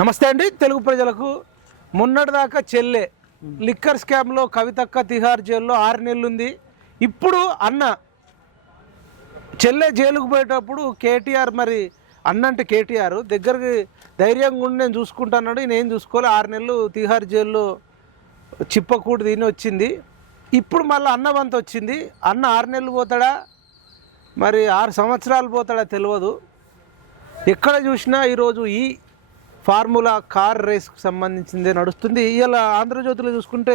నమస్తే అండి. తెలుగు ప్రజలకు మొన్నటిదాకా చెల్లె లిక్కర్ స్కామ్లో కవితక్క తిహార్ జైల్లో 6 నెలలు ఉంది. ఇప్పుడు అన్న చెల్లె జైలుకు పోయేటప్పుడు కేటీఆర్ మరి అన్న అంటే కేటీఆర్ దగ్గరికి ధైర్యంగా ఉండి నేను చూసుకుంటాన్నాడు. నేను చూసుకోవాలి 6 నెలలు తిహార్ జైల్లో చిప్పకూడు తిని వచ్చింది. ఇప్పుడు మళ్ళీ అన్న వంత వచ్చింది. అన్న 6 నెలలు పోతాడా మరి 6 సంవత్సరాలు పోతాడా తెలియదు. ఎక్కడ చూసినా ఈరోజు ఈ ఫార్ములా కార్ రేస్కి సంబంధించిందే నడుస్తుంది. ఇలా ఆంధ్రజ్యోతిలో చూసుకుంటే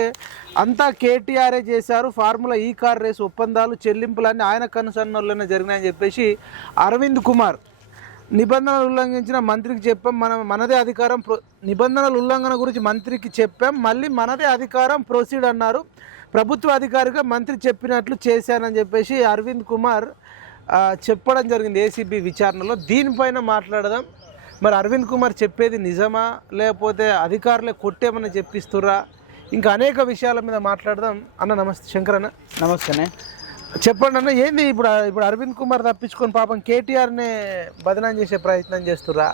అంతా కేటీఆరే చేశారు. ఫార్ములా ఈ కార్ రేస్ ఒప్పందాలు చెల్లింపులన్నీ ఆయన కనుసన్నల్లోనే జరిగినాయని చెప్పేసి అరవింద్ కుమార్ నిబంధనలు ఉల్లంఘించిన మంత్రికి చెప్పాం, మనదే అధికారం నిబంధనల ఉల్లంఘన గురించి మంత్రికి చెప్పాం, మళ్ళీ మనదే అధికారం ప్రొసీడ్ అన్నారు. ప్రభుత్వ అధికారిగా మంత్రి చెప్పినట్లు చేశానని చెప్పేసి అరవింద్ కుమార్ చెప్పడం జరిగింది ఏసీబీ విచారణలో. దీనిపైన మాట్లాడదాం. మరి అరవింద్ కుమార్ చెప్పేది నిజమా లేకపోతే అధికారులే కొట్టేమని చెప్పిస్తుర్రా, ఇంకా అనేక విషయాల మీద మాట్లాడదాం. అన్న నమస్తే. శంకర్ అన్న నమస్తేనే. చెప్పండి అన్న, ఏంది ఇప్పుడు అరవింద్ కుమార్ తప్పించుకొని పాపం కేటీఆర్నే బదనాం చేసే ప్రయత్నం చేస్తుర్రా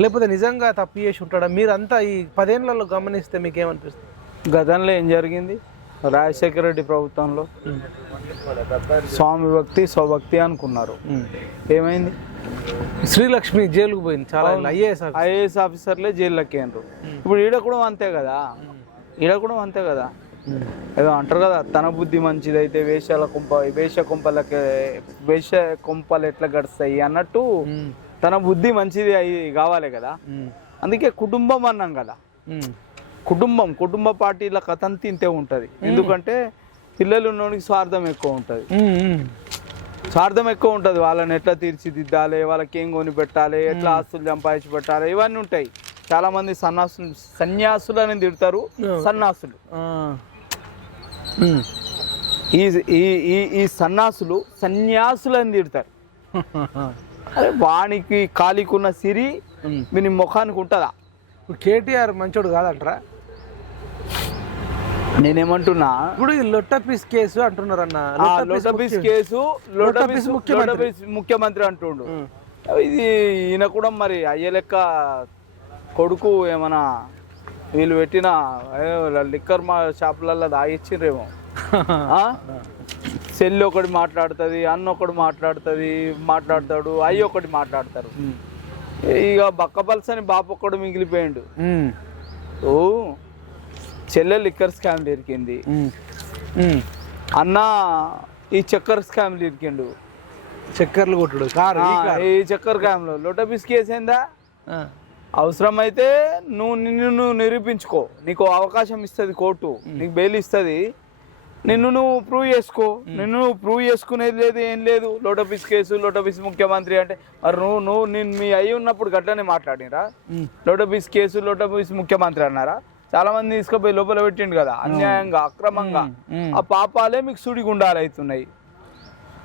లేకపోతే నిజంగా తప్పు చేసి ఉంటాడా? మీరంతా ఈ 10 ఏళ్లలో గమనిస్తే మీకేమనిపిస్తుంది? గతంలో ఏం జరిగింది? రాజశేఖర రెడ్డి ప్రభుత్వంలో స్వామి భక్తి స్వభక్తి అనుకున్నారు. ఏమైంది? శ్రీలక్ష్మి జైలుకు పోయింది. చాలా ఐఏఎస్ ఆఫీసర్లే జైల్లోకి అయినరు. ఇప్పుడు ఈడ కూడా అంతే కదా. ఏదో అంటారు కదా, తన బుద్ధి మంచిదైతే వేష కుంపలు ఎట్లా గడుస్తాయి అన్నట్టు తన బుద్ధి మంచిది కావాలి కదా. అందుకే కుటుంబం అన్నాం కదా. కుటుంబ పార్టీల కథంతా ఇంతే ఉంటుంది. ఎందుకంటే పిల్లలు ఉన్నోనికి స్వార్థం ఎక్కువ ఉంటుంది. వాళ్ళని ఎట్లా తీర్చిదిద్దాలి, వాళ్ళకి ఏం కొని పెట్టాలి, ఎట్లా ఆస్తులు సంపాదించి పెట్టాలి, ఇవన్నీ ఉంటాయి. చాలా మంది సన్యాసులు అని తిడతారు. సన్నాసులు ఈ సన్యాసులు అని తిడతారు. అరే వానికి కాలికున్న సిరి మీ ముఖానికి ఉంటుందా? కేటీఆర్ మంచోడు కాదంటారా? నేనేమంటున్నా, ఇప్పుడు లొట్టపీస్ కేసు అంటున్నారు అన్న. లొట్టపీస్ ముఖ్యమంత్రి అంటుండు. ఇది ఈయన కూడా మరి అయ్యే లెక్క కొడుకు ఏమన్నా వీళ్ళు పెట్టిన లిక్కర్ షాపులలో దాగిచ్చిండ్రేమో. సెల్లి ఒకటి మాట్లాడుతుంది, అన్న ఒకటి మాట్లాడతాడు, అయ్యి ఒకటి మాట్లాడతారు. ఇక బక్కపల్సని బాపు ఒక్కడు మిగిలిపోయిండు. ఓ చెల్లె లిక్కర్ స్కామ్ ఇరికింది, అన్న ఈ చక్కెర స్కామ్ ఇరికిండు. చక్కెరలు కొట్టుడు ఈ చక్కెర స్కామ్లో లొటబీస్ కేసు ఏందా? అవసరమైతే నిన్ను నిరూపించుకో, నీకు అవకాశం ఇస్తుంది కోర్టు, నీకు బెయిల్ ఇస్తుంది. నువ్వు ప్రూవ్ చేసుకో. ప్రూవ్ చేసుకునేది లేదు, ఏం లేదు. లోటపీస్ కేసు, లోటపీస్ ముఖ్యమంత్రి అంటే మరి నేను మీ అయ్యి ఉన్నప్పుడు గట్లనే మాట్లాడినరా? లోటపీస్ కేసు, లోటపీస్ ముఖ్యమంత్రి అన్నారా? చాలా మంది తీసుకుపోయి లోపల పెట్టిండు కదా అన్యాయంగా, అక్రమంగా. ఆ పాపాలే మీకు సుడిగుండాలు అవుతున్నాయి.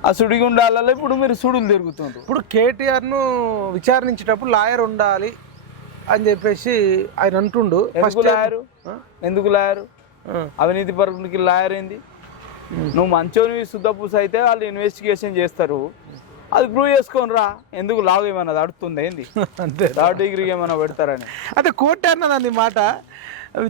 ఆ సుడిగుండాలలో ఇప్పుడు మీరు సుడులు తిరుగుతుండ్రు. ఇప్పుడు కేటీఆర్ను విచారించేటప్పుడు లాయర్ ఉండాలి అని చెప్పేసి ఆయన అంటుండు. ఎందుకు లాయరు? అవినీతి పరునికి లాయర్ ఏంది? నువ్వు మంచోని శుద్ధపూస అయితే వాళ్ళు ఇన్వెస్టిగేషన్ చేస్తారు, అది ప్రూవ్ చేసుకొని రా. ఎందుకు లాగ్ ఏమన్నా అడుగుతుంది ఏంది? అంతే, 3rd డిగ్రీ ఏమైనా పెడతారని. అదే కోర్టు అన్నదండి మాట.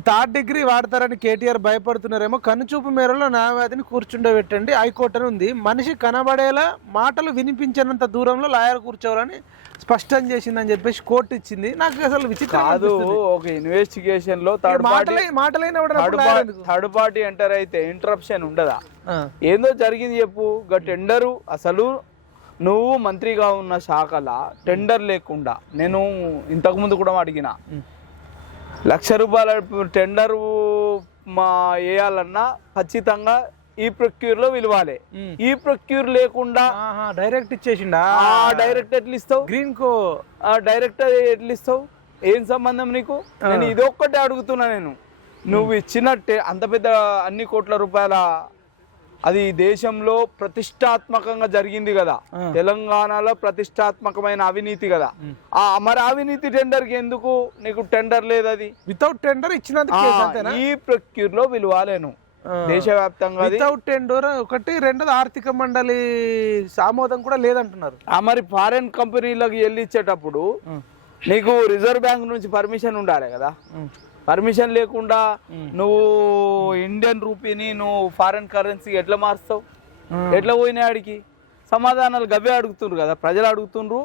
3rd డిగ్రీ వాడతారని కేటీఆర్ భయపడుతున్నారేమో. కనుచూపు మేరలో న్యాయవాదిని కూర్చుండబెట్టండి హైకోర్టు అని ఉంది. మనిషి కనబడేలా మాటలు వినిపించినంత దూరంలో లాయర్ కూర్చోవాలని స్పష్టం చేసిందని చెప్పేసి కోర్టు ఇచ్చింది. నాకు అసలు విచిత్రం కాదు. ఒక ఇన్వెస్టిగేషన్ లో థర్డ్ పార్టీ ఎంటర్ అయితే ఇంటరప్షన్ ఉండదా? ఏందో జరిగింది చెప్పు. టెండరు అసలు నువ్వు మంత్రిగా ఉన్న శాఖల టెండర్ లేకుండా, నేను ఇంతకుముందు కూడా అడిగిన, ₹1,00,000 టెండర్ వేయాలన్నా ఖచ్చితంగా ఈ ప్రొక్యూర్లో పిలవాలి. ఈ ప్రొక్యూర్ లేకుండా డైరెక్ట్ ఇచ్చేసిండా? డైరెక్ట్ ఎట్లా ఇస్తావు? గ్రీన్ కో డైరెక్ట్ ఎట్లా ఇస్తావు? ఏం సంబంధం నీకు? నేను ఇదొక్కటే అడుగుతున్నా. నువ్వు ఇచ్చినట్టే అంత పెద్ద అన్ని కోట్ల రూపాయల అది దేశంలో ప్రతిష్టాత్మకంగా జరిగింది కదా, తెలంగాణలో ప్రతిష్టాత్మకమైన అవినీతి కదా. మరి అవినీతి టెండర్కి ఎందుకు నీకు టెండర్ లేదు? అది వితౌట్ టెండర్ ఇచ్చిన ఈ ప్రొక్యూర్ లో పిలవాలేను దేశవ్యాప్తంగా. వితౌట్ టెండర్ ఒకటి, రెండోది ఆర్థిక మండలి ఆమోదం కూడా లేదంటున్నారు. మరి ఫారెన్ కంపెనీలకు వెళ్ళి ఇచ్చేటప్పుడు నీకు రిజర్వ్ బ్యాంక్ నుంచి పర్మిషన్ ఉండాలి కదా. పర్మిషన్ లేకుండా నువ్వు ఇండియన్ రూపీని నువ్వు ఫారెన్ కరెన్సీ ఎట్లా మారుస్తావు? ఎట్లా పోయినాయి ఆడికి? సమాధానాలు గవే అడుగుతుండ్రు కదా, ప్రజలు అడుగుతుండ్రు,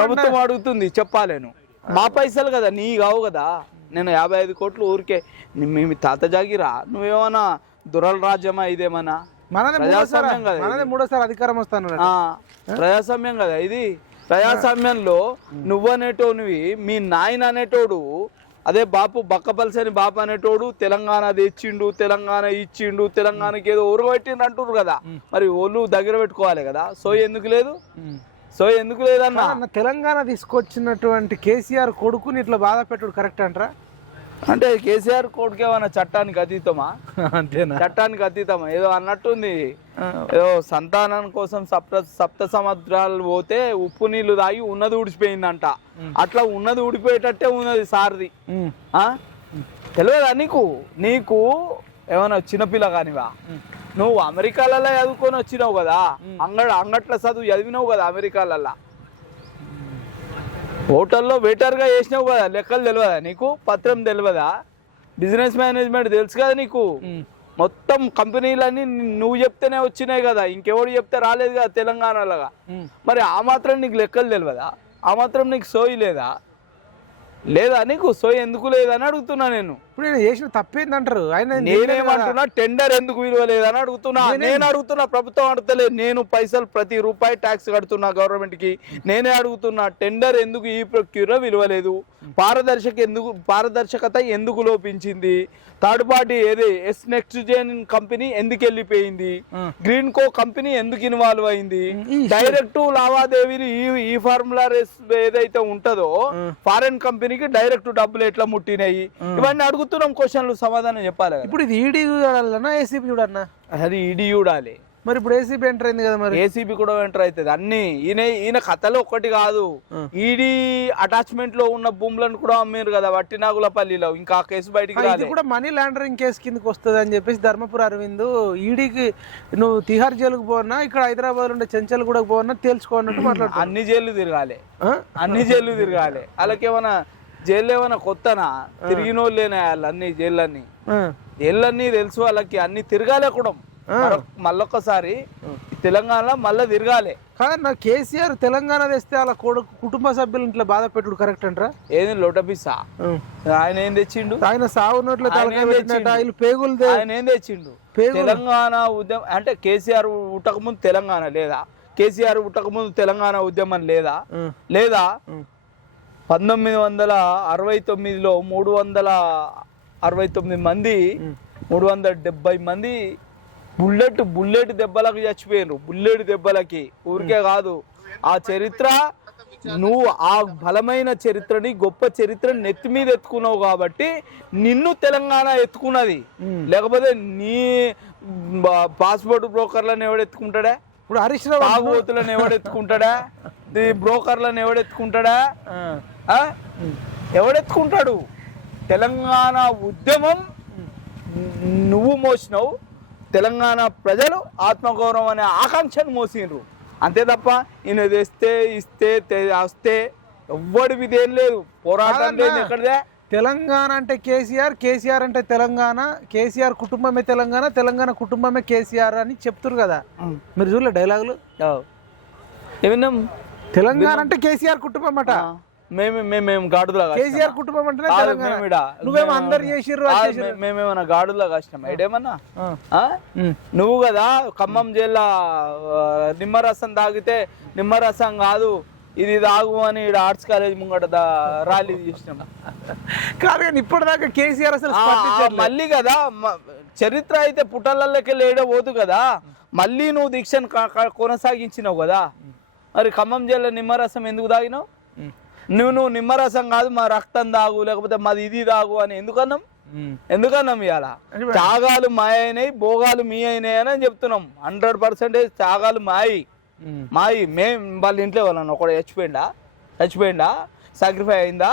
ప్రభుత్వం అడుగుతుంది. చెప్పాలేను మా పైసలు కదా, నీ కావు కదా. నేను 55 కోట్లు ఊరికే మీ తాత జాగిరా, నువ్వేమన్నా దురల రాజ్యమా? ఇదేమన్నా ప్రజాస్వామ్యం కదా, మూడోసారి అధికారం వస్తాను. ప్రజాస్వామ్యం కదా ఇది. ప్రజాస్వామ్యంలో నువ్వనేటోనివి మీ నాయన అనేటోడు, అదే బాపు బక్కపల్సని బాపు అనేటోడు తెలంగాణ తెచ్చిండు, తెలంగాణ ఇచ్చిండు, తెలంగాణకి ఏదో ఊరగొట్టిండు అంటున్నారు కదా. మరి ఒళ్ళు దగ్గర పెట్టుకోవాలి కదా. సో ఎందుకు లేదు? సో ఎందుకు లేదన్న? తెలంగాణ తీసుకొచ్చినటువంటి కేసీఆర్ కొడుకుని ఇట్లా బాధ పెట్టుడు కరెక్ట్ అంటారా? అంటే కేసీఆర్ కొడుకు ఏమన్నా చట్టానికి అతీతమా? అంతేనా? చట్టానికి అతీతమా ఏదో అన్నట్టుంది. ఏదో సంతానం కోసం సప్త సముద్రాలు పోతే ఉప్పు నీళ్లు తాగి ఉన్నది ఊడిపోయిందంట. అట్లా ఉన్నది ఊడిపోయేటట్టే ఉన్నది సార్ది. తెలియదా నీకు? నీకు ఏమన్నా చిన్నపిల్ల కానివా? నువ్వు అమెరికాలలో చదువుకొని వచ్చినావు కదా, అంగట్ల చదువు చదివినావు కదా అమెరికాలల్లో. హోటల్లో వెయిటర్గా చేసినావు కదా, లెక్కలు తెలియదా నీకు? పత్రం తెలియదా? బిజినెస్ మేనేజ్మెంట్ తెలుసు కదా నీకు. మొత్తం కంపెనీలన్నీ నువ్వు చెప్తేనే వచ్చినాయి కదా, ఇంకెవరు చెప్తే రాలేదు కదా తెలంగాణలాగా. మరి ఆ మాత్రం నీకు లెక్కలు తెలియదా? ఆ మాత్రం నీకు సోయి లేదా? లేదా నీకు సోయి ఎందుకు లేదని అడుగుతున్నా నేను. ఇప్పుడు నేను చేసిన తప్పేందంటారు ఆయన? నేనేమంటున్నా, టెండర్ ఎందుకు విలువ లేదని అడుగుతున్నా. నేను అడుగుతున్నా, ప్రభుత్వం అడుగుతలేదు. నేను పైసలు ప్రతి రూపాయి ట్యాక్స్ కడుతున్నా గవర్నమెంట్ కి. నేనే అడుగుతున్నా, టెండర్ ఎందుకు ఈ ప్రొక్యూర్ విలువ లేదు? పారదర్శకత ఎందుకు లోపించింది? థర్డ్ పార్టీ ఏది నెక్స్ట్ జెన్ కంపెనీ ఎందుకు వెళ్ళిపోయింది? గ్రీన్ కో కంపెనీ ఎందుకు ఇన్వాల్వ్ అయింది? డైరెక్ట్ లావాదేవీలు ఈ ఫార్ములా ఏదైతే ఉంటుందో ఫారెన్ కంపెనీకి డైరెక్ట్ డబ్బులు ఎట్లా ముట్టినాయి? ఇవన్నీ అడుగుతున్నాం, క్వశ్చన్లు సమాధానం చెప్పాలి. ఇప్పుడు ఇది ఈడీ చూడాలన్నా ఏసీబీ చూడన్నా? అది ఈడీ చూడాలి. మరి ఇప్పుడు ఏసీబీ ఎంటర్ అయింది కదా, మరి ఏసీబీ కూడా ఎంటర్ అవుతుంది. అన్ని ఈయన కథలో ఒక్కటి కాదు. ఈడీ అటాచ్మెంట్ లో ఉన్న భూములను కూడా అమ్మారు కదా వట్టినాగులపల్లిలో. ఇంకా ఆ కేసు బయటికి రాలేదు. కూడా మనీ లాండరింగ్ కేసు కిందకి వస్తుంది అని చెప్పేసి ధర్మపురి అరవింద్ ఈడీకి నువ్వు తిహార్ జైలుకు పోనా, ఇక్కడ హైదరాబాద్ ఉండే చెంచల్ కూడా పోనా తేల్చుకోన్నట్టు మాట్లాడు. అన్ని జైలు తిరగాలి, అన్ని జైలు తిరగాలి. వాళ్ళకేమన్నా జైలు ఏమైనా కొత్తనా? తిరిగిన వాళ్ళేనా వాళ్ళు? అన్ని జైళ్ళన్నీ తెలుసు వాళ్ళకి, అన్ని తిరగాలి కూడా. మళ్ళొక్కసారి తెలంగాణ మళ్ళీ తిరగాలి. కాదన్నా కేసీఆర్ తెలంగాణ తెస్తే వాళ్ళ కుటుంబ సభ్యులు ఇంట్లో బాధ పెట్టుడు కరెక్ట్ అంటారా? ఏది లోటపిసా? ఆయన ఏం తెచ్చిండు? ఆయన సాగు నోట్లో పేగులు ఆయన ఏం తెచ్చిండు? తెలంగాణ ఉద్యమం అంటే కేసీఆర్ ఉట్టకముందు తెలంగాణ లేదా? కేసీఆర్ ఉట్టకముందు తెలంగాణ ఉద్యమం లేదా? 1969లో 369 మంది 370 మంది బుల్లెట్ దెబ్బలకు చచ్చిపోయారు. బుల్లెట్ దెబ్బలకి ఊరికే కాదు. ఆ చరిత్ర నువ్వు ఆ బలమైన చరిత్రని, గొప్ప చరిత్రని నెత్తి మీద ఎత్తుకున్నావు కాబట్టి నిన్ను తెలంగాణ ఎత్తుకున్నది. లేకపోతే నీ పాస్పోర్ట్ బ్రోకర్లను ఎవడెత్తుకుంటాడా? ఇప్పుడు హరీష్ రావు తాగుబోతులను ఎవడెత్తుకుంటాడా? బ్రోకర్లను ఎవడెత్తుకుంటాడా? ఎవడెత్తుకుంటాడు? తెలంగాణ ఉద్యమం నువ్వు మోసినావు, తెలంగాణ ప్రజలు ఆత్మగౌరవం అనే ఆకాంక్షను మోసిండ్రు. అంతే తప్ప ఈయన తెస్తే ఇస్తే వస్తే ఎవ్వడివి దేం లేదు, పోరాటం లేదు. ఎక్కడదే తెలంగాణ అంటే కేసీఆర్, కేసీఆర్ అంటే తెలంగాణ, కేసీఆర్ కుటుంబమే తెలంగాణ, తెలంగాణ కుటుంబమే కేసీఆర్ అని చెప్తున్నారు కదా. మీరు చూడలే డైలాగులు? ఏమన్నాం? తెలంగాణ అంటే కేసీఆర్ కుటుంబం అట. మేము గాడులా కేసీఆర్ కుటుంబం అంటే నువ్వేమో అందరు చేసిర్రు. మేమేమన్నా గాడులా కష్టం ఏడేమన్నా? నువ్వు కదా ఖమ్మం జిల్లా నిమ్మరసం తాగితే నిమ్మరసం కాదు ఇది తాగు అని ఆర్ట్స్ కాలేజ్ ముంగట ర్యాలీ చేసినాం కాదు. కానీ ఇప్పటిదాకా కేసీఆర్ అసలు మళ్ళీ కదా చరిత్ర అయితే పుటలకి లేడో పోదు కదా. మళ్ళీ నువ్వు దీక్షను కొనసాగించినావు కదా. మరి ఖమ్మం జిల్లా నిమ్మరసం ఎందుకు తాగినావు? నువ్వు నిమ్మరసం కాదు మా రక్తం తాగు, లేకపోతే మాది ఇది తాగు అని ఎందుకన్నాం? ఇవాళ త్యాగాలు మాయ అయినాయి, భోగాలు మీ అయినాయి అని చెప్తున్నాం. 100% త్యాగాలు మాయి. వాళ్ళ ఇంట్లో వాళ్ళని ఒకటి చచ్చిపోయిందా సాక్రిఫై అయిందా?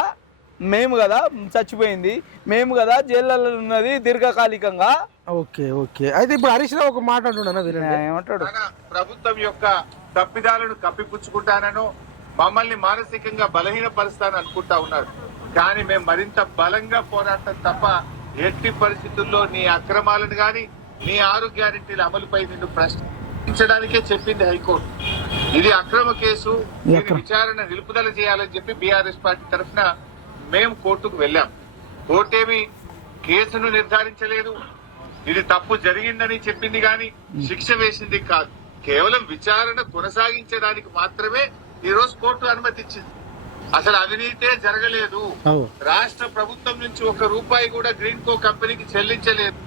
మేము కదా చచ్చిపోయింది, మేము కదా జైళ్ళలో ఉన్నది దీర్ఘకాలికంగా. ఓకే అయితే ఇప్పుడు హరీష్ రావు ఒక మాట అంటున్నా, ఏమంటాడు? ప్రభుత్వం యొక్క తప్పిదాలను కప్పిపుచ్చుకుంటానను మమ్మల్ని మానసికంగా బలహీనపరుస్తానని అనుకుంటా ఉన్నారు. కానీ మేము మరింత బలంగా పోరాటం తప్ప ఎట్టి పరిస్థితుల్లో నీ అక్రమాలను గాని నీ 6 గ్యారెంటీల అమలుపై నిన్ను ప్రశ్నించడానికే చెప్పింది హైకోర్టు. ఇది అక్రమ కేసు, దీని విచారణ నిలుపుదల చేయాలని చెప్పి బీఆర్ఎస్ పార్టీ తరఫున మేము కోర్టుకు వెళ్ళాం. కోర్టేమి కేసును నిర్ధారించలేదు, ఇది తప్పు జరిగిందని చెప్పింది కానీ శిక్ష వేసింది కాదు. కేవలం విచారణ కొనసాగించడానికి మాత్రమే ఈ రోజు కోర్టు అనుమతి ఇచ్చింది. అసలు అవినీతే జరగలేదు. రాష్ట్ర ప్రభుత్వం నుంచి 1 రూపాయి కూడా గ్రీన్ కో కంపెనీకి చెల్లించలేదు.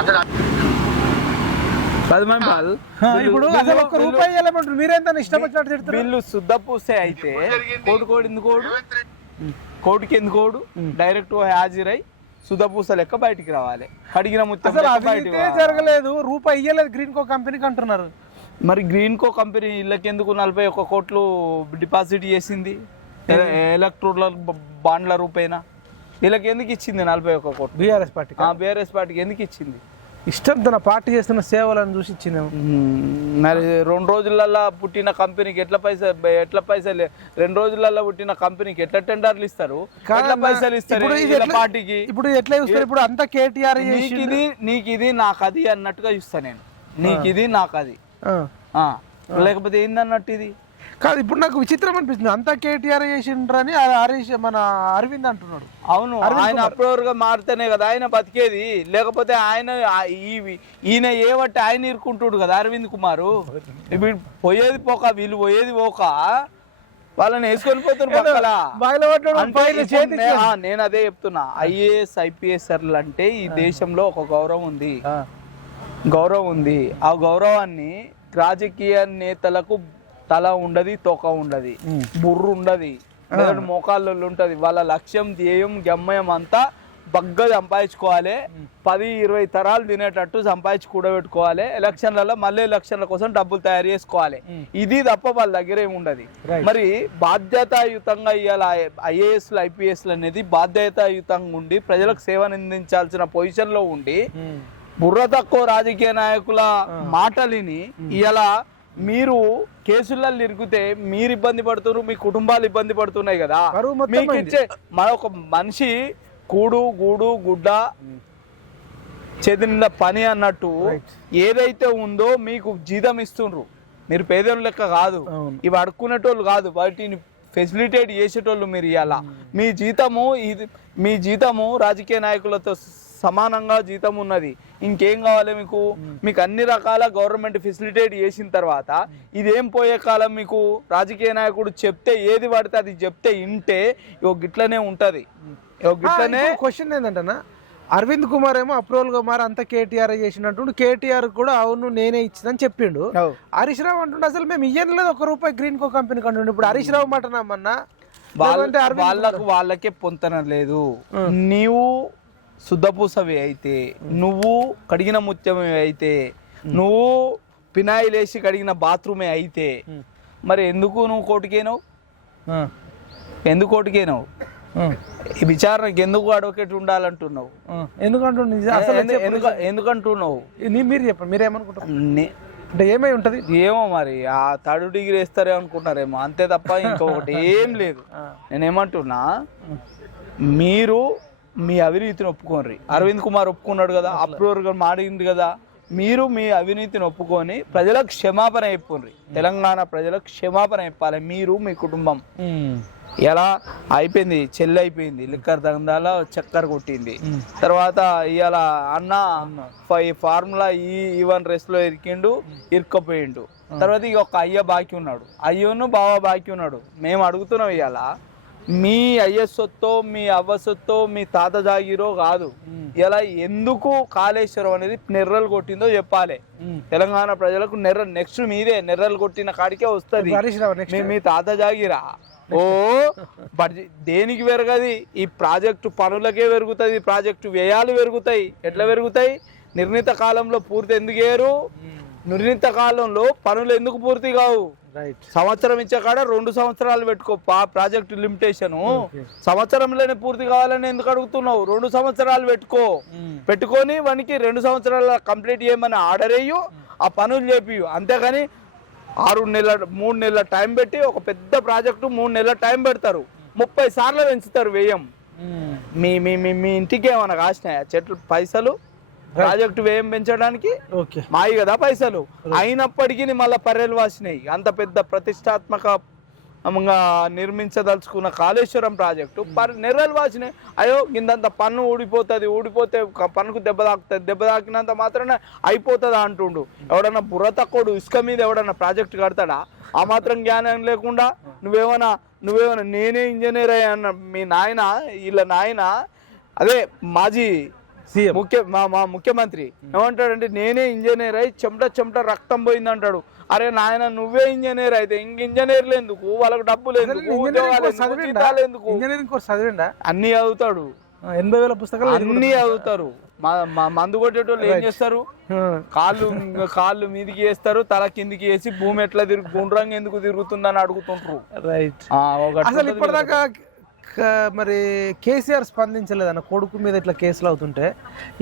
అక్కడ ఇప్పుడు అసలు 1 రూపాయి ఇవ్వలేమంటారు, మీరేంత ఇష్టం వచ్చినట్టు చెప్తారు. వీళ్ళు శుద్ధ పూసే అయితే కోర్టుకోడు ఎందుకోడు, కోర్టుకి ఎందుకోడు, డైరెక్ట్ హాజరై సుధపూస లెక్క బయటికి రావాలి. కడిగిన ముత్యం జరగలేదు, రూపాయి ఇయ్యలేదు గ్రీన్ కో కంపెనీకి అంటున్నారు. మరి గ్రీన్ కో కంపెనీ ఇళ్ళకి ఎందుకు 41 కోట్లు డిపాజిట్ చేసింది ఎలక్ట్రోల్ బాండ్ల రూపేనా? వీళ్ళకి ఎందుకు ఇచ్చింది 41 కోట్లు? బీఆర్ఎస్ పార్టీకి ఎందుకు ఇచ్చింది? ఇష్టం తన పార్టీ చేస్తున్న సేవలను చూసి ఇచ్చింది. మరి 2 రోజులలో పుట్టిన కంపెనీకి ఎట్లా పైసలు 2 రోజులలో పుట్టిన కంపెనీకి ఎట్లా టెండర్లు ఇస్తారు, ఎట్లా పైసలు ఇస్తారు పార్టీకి? ఇప్పుడు ఎట్లా చూస్తారు? ఇప్పుడు అంతా కేటీఆర్ నీకు ఇది నాకు అది అన్నట్టుగా చూస్తా నేను. నీకు ఇది నాకు అది, లేకపోతే ఏందన్నట్టు ఇది కాదు. ఇప్పుడు నాకు విచిత్రం అనిపిస్తుంది, అంతా కేటీఆర్ చేసిండ్రని మన అరవింద్ అంటున్నాడు. అవును, ఆయన అప్రూవర్ గా మారితేనే కదా ఆయన బతికేది, లేకపోతే ఈయన ఏవట్టి ఆయన ఇరుకుంటుడు కదా అరవింద్ కుమారు. ఇప్పుడు పోయేది పోక, వీళ్ళు పోయేది పోక వాళ్ళని వేసుకొని పోతున్నారు. నేను అదే చెప్తున్నా, ఐఏఎస్ ఐపీఎస్ఆర్లు అంటే ఈ దేశంలో ఒక గౌరవం ఉంది. ఆ గౌరవాన్ని రాజకీయ నేతలకు తల ఉండదు, తోక ఉండదు, బుర్రు ఉండదు, మోకాళ్ళు ఉంటది. వాళ్ళ లక్ష్యం, ధ్యేయం, గమ్యం అంతా బగ్గ సంపాదించుకోవాలి, 10-20 తరాలు తినేటట్టు సంపాదించి కూడబెట్టుకోవాలి, ఎలక్షన్లలో మళ్ళీ ఎలక్షన్ల కోసం డబ్బులు తయారు చేసుకోవాలి. ఇది తప్ప వాళ్ళ దగ్గర ఏమి ఉండదు. మరి బాధ్యతాయుతంగా ఇవాళ ఐఏఎస్లు ఐపీఎస్లు అనేది బాధ్యతాయుతంగా ఉండి ప్రజలకు సేవను అందించాల్సిన పొజిషన్ లో ఉండి బుర్ర తక్కువ రాజకీయ నాయకుల మాటలిని ఇలా మీరు కేసులలో ఇరిగితే మీరు ఇబ్బంది పడుతున్నారు, మీ కుటుంబాలు ఇబ్బంది పడుతున్నాయి కదా. మీకు ఇచ్చే మరొక మనిషి కూడు గూడు గుడ్డ చెదిన పని అన్నట్టు ఏదైతే ఉందో మీకు జీతం ఇస్తుండ్రు. మీరు పేదల లెక్క కాదు, ఇవి అడుక్కునేటోళ్ళు కాదు, వాటిని ఫెసిలిటేట్ చేసేటోళ్ళు మీరు. ఇవాళ మీ జీతము రాజకీయ నాయకులతో సమానంగా జీతం ఉన్నది. ఇంకేం కావాలి మీకు అన్ని రకాల గవర్నమెంట్ ఫెసిలిటేట్ చేసిన తర్వాత ఇదేం పోయే కాలం? మీకు రాజకీయ నాయకుడు చెప్తే ఏది పడితే అది చెప్తే ఇంటే గిట్లనే ఉంటది. గిట్లనే క్వశ్చన్ ఏంటంటే, అరవింద్ కుమార్ ఏమో అప్రూవల్ కుమార్ అంతా కేటీఆర్ చేసినట్టు, కేటీఆర్ కూడా అవును నేనే ఇచ్చిందని చెప్పిండు. హరీష్ రావు అంటుండే అసలు మేము ఇయ్యలేదు 1 రూపాయి గ్రీన్ కో కంపెనీకి అంటుండే. ఇప్పుడు హరీష్ రావు మాట నమ్మన్నా? వాళ్ళకే పొంతన లేదు. నీవు శుద్ధపూసవి అయితే, నువ్వు కడిగిన ముత్యమే అయితే, నువ్వు పినాయిల్ వేసి కడిగిన బాత్రూమే అయితే, మరి ఎందుకు నువ్వు కోర్టుకేనావు? ఈ విచారణకి ఎందుకు అడ్వకేట్ ఉండాలంటున్నావు? ఎందుకంటున్నావు? మీరు చెప్పండి, మీరేమనుకుంటారు? అంటే ఏమై ఉంటది ఏమో, మరి ఆ 3rd డిగ్రీ వేస్తారే అనుకుంటున్నారేమో, అంతే తప్ప ఇంకొకటి ఏం లేదు. నేనేమంటున్నా, మీరు మీ అవినీతిని ఒప్పుకోండి. అరవింద్ కుమార్ ఒప్పుకున్నాడు కదా, అప్రూవర్ గా మారింది కదా. మీరు మీ అవినీతిని ఒప్పుకొని ప్రజలకు క్షమాపణ చెప్పుకోండి. తెలంగాణ ప్రజలకు క్షమాపణ చెప్పాలి, మీరు మీ కుటుంబం. ఎలా అయిపోయింది, చెల్లి అయిపోయింది, లిక్కర్ దందాల చక్కర కొట్టింది, తర్వాత ఇవాళ అన్న ఫార్ములా ఈవెన్ రేస్ లో ఇరుక్కపోయిండు. తర్వాత ఇక ఒక అయ్య బాకీ ఉన్నాడు, అయ్యను బావ బాకీ ఉన్నాడు. మేము అడుగుతున్నాం, ఇవాళ మీ అయ్య సొత్తో, మీ అవ్వ సొత్తో, మీ తాత జాగిరో కాదు, ఇలా ఎందుకు కాళేశ్వరం అనేది నెర్రలు కొట్టిందో చెప్పాలి. తెలంగాణ ప్రజలకు నెక్స్ట్ మీదే నెర్రలు కొట్టిన కాడికే వస్తుంది. మీ తాత జాగిరా దేనికి పెరగది? ఈ ప్రాజెక్టు పనులకే పెరుగుతుంది, ప్రాజెక్టు వ్యయాలు పెరుగుతాయి. ఎట్లా పెరుగుతాయి? నిర్ణీత కాలంలో పూర్తి ఎందుకు చేయరు? నిర్ణీత కాలంలో పనులు ఎందుకు పూర్తి కావు? సంవత్సరం ఇచ్చే కాడ 2 సంవత్సరాలు పెట్టుకో ప్రాజెక్టు లిమిటేషన్. సంవత్సరంలోనే పూర్తి కావాలని ఎందుకు అడుగుతున్నావు? 2 సంవత్సరాలు పెట్టుకొని వానికి 2 సంవత్సరాల కంప్లీట్ చేయమని ఆర్డర్ అయ్యు, ఆ పనులు చేపియు. అంతేగాని 3 నెలల టైం పెట్టి ఒక పెద్ద ప్రాజెక్టు 3 నెలల టైం పెడతారు, 30 సార్లు పెంచుతారు వ్యయం. మీ మీ మీ మీ ఇంటికి ఏమైనా కాసినాయా చెట్లు పైసలు ప్రాజెక్టు వ్యయం పెంచడానికి? ఓకే, మాయి కదా పైసలు. అయినప్పటికీ మళ్ళీ పర్రెలు వాసినాయి. అంత పెద్ద ప్రతిష్టాత్మక నిర్మించదలుచుకున్న కాళేశ్వరం ప్రాజెక్టు నెర్రలు వాసినాయి. అయ్యో ఇంతంత పన్ను ఊడిపోతే పన్నుకు దెబ్బ తాకుతుంది, దెబ్బ తాకినంత మాత్రాన అయిపోతుందా అంటుండు. ఎవడన్నా బుర్ర తక్కువడు ఇసుక మీద ఎవడన్నా ప్రాజెక్టు కడతాడా? ఆ మాత్రం జ్ఞానం లేకుండా నువ్వేమన్నా నేనే ఇంజనీర్ అయ్యా మీ నాయన వీళ్ళ నాయన అదే మాజీ మా ముఖ్యమంత్రి ఏమంటాడంటే నేనే ఇంజనీర్ అయి చెమట రక్తం పోయింది అంటాడు. అరే నాయన నువ్వే ఇంజనీర్ అయితే ఇంక ఇంజనీర్లు ఎందుకు, వాళ్ళకి డబ్బులు ఎందుకు, ఉద్యోగాలు ఎందుకు, అన్ని చదువుతాడు. 80,000 పుస్తకాలు అన్ని చదువుతారు. మందు కొట్టేటోళ్ళు ఏం చేస్తారు? కాళ్ళు మీదికి వేస్తారు, తల కిందికి వేసి భూమి ఎట్లా గుండ్రంగా ఎందుకు తిరుగుతుందని అడుగుతుంటారు. రైట్. అసలు ఇప్పటిదాకా మరి కేసీఆర్ స్పందించలేదన్న కొడుకు మీద ఇట్లా కేసులు అవుతుంటే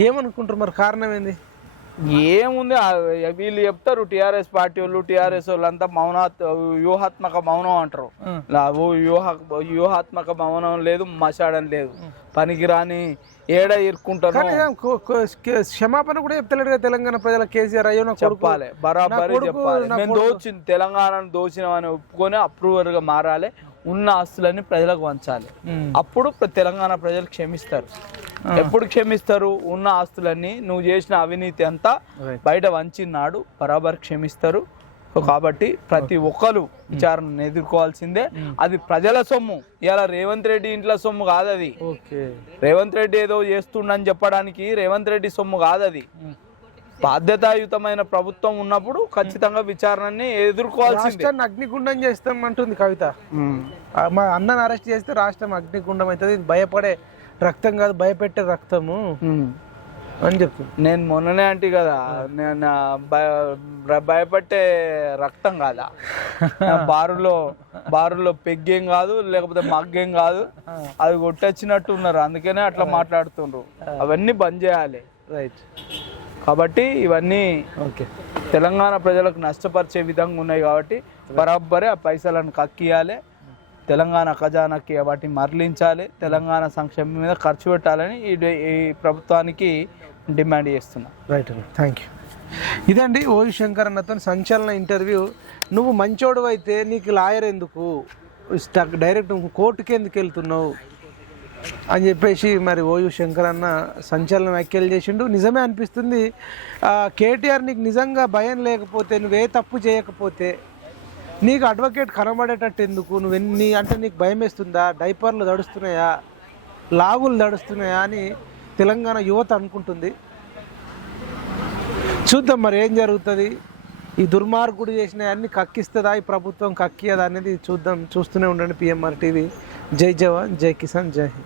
ఏమనుకుంటారు మరి? కారణం ఏంది? ఏముంది వీళ్ళు చెప్తారు, టిఆర్ఎస్ పార్టీ వాళ్ళు టిఆర్ఎస్ వాళ్ళు అంతా వ్యూహాత్మక మౌనం అంటారు. వ్యూహాత్మక మౌనం లేదు, మశాడని లేదు, పనికిరాని ఏడ ఇరుక్కుంటారు. క్షమాపణ కూడా చెప్తలేడు తెలంగాణ ప్రజల కేసీఆర్. అయ్యో చెప్పాలి, బరాబరి చెప్పాలి. మేము దోచింది తెలంగాణను దోచినామని ఒప్పుకొని అప్రూవర్ గా మారాలి, ఉన్న ఆస్తులన్నీ ప్రజలకు వంచాలి. అప్పుడు తెలంగాణ ప్రజలు క్షమిస్తారు. ఎప్పుడు క్షమిస్తారు? ఉన్న ఆస్తులన్నీ నువ్వు చేసిన అవినీతి అంతా బయట వంచినాడు బరాబర్ క్షమిస్తారు. కాబట్టి ప్రతి ఒక్కరు విచారణను ఎదుర్కోవాల్సిందే. అది ప్రజల సొమ్ము. ఇలా రేవంత్ రెడ్డి ఇంట్లో సొమ్ము కాదు అది. రేవంత్ రెడ్డి ఏదో చేస్తుండని చెప్పడానికి రేవంత్ రెడ్డి సొమ్ము కాదు అది. బాధ్యతాయుతమైన ప్రభుత్వం ఉన్నప్పుడు ఖచ్చితంగా విచారణని ఎదుర్కోవాల్సిందే. అగ్నిగుండం చేస్తాం అంటుంది కవిత. మా అన్నను అరెస్ట్ చేస్తే రాష్ట్రం అగ్నిగుండం అవుతుంది, భయపడే రక్తం కాదు భయపెట్టే రక్తము అని చెప్తుంది. నేను మొన్ననే అంటే కదా, నేను భయపట్టే రక్తం కాదా, బారులో పెగ్గేం కాదు, లేకపోతే మగ్గేం కాదు, అది కొట్టొచ్చినట్టు ఉన్నారు. అందుకనే అట్లా మాట్లాడుతుండ్రు. అవన్నీ బంద్ చేయాలి. రైట్. కాబట్టి ఇవన్నీ తెలంగాణ ప్రజలకు నష్టపరిచే విధంగా ఉన్నాయి. కాబట్టి బరాబరే ఆ పైసలను కక్కియాలి, తెలంగాణ ఖజానాకి వాటిని మరలించాలి, తెలంగాణ సంక్షేమం మీద ఖర్చు పెట్టాలని ఈ ప్రభుత్వానికి డిమాండ్ చేస్తున్నా. రైట్ అండి, థ్యాంక్ యూ. ఇదండి ఓయూ శంకర్ అన్నతో సంచలన ఇంటర్వ్యూ. నువ్వు మంచోడు అయితే నీకు లాయర్ ఎందుకు, డైరెక్ట్ కోర్టుకి ఎందుకు వెళ్తున్నావు అని చెప్పేసి మరి ఓయూ శంకర్ అన్న సంచలన వ్యాఖ్యలు చేసిండు. నిజమే అనిపిస్తుంది. కేటీఆర్ నీకు నిజంగా భయం లేకపోతే, నువ్వే తప్పు చేయకపోతే నీకు అడ్వకేట్ కనబడేటట్టు ఎందుకు? నువ్వెన్ని అంటే నీకు భయం వేస్తుందా? డైపర్లు దడుస్తున్నాయా, లాగులు దడుస్తున్నాయా అని తెలంగాణ యువత అనుకుంటుంది. చూద్దాం మరి ఏం జరుగుతుంది. ఈ దుర్మార్గుడు చేసిన అన్ని కక్కిస్తుందా ఈ ప్రభుత్వం, కక్కియదా అనేది చూద్దాం. చూస్తూనే ఉండండి PMR TV. జై జవాన్, జై కిసాన్, జై హింద్.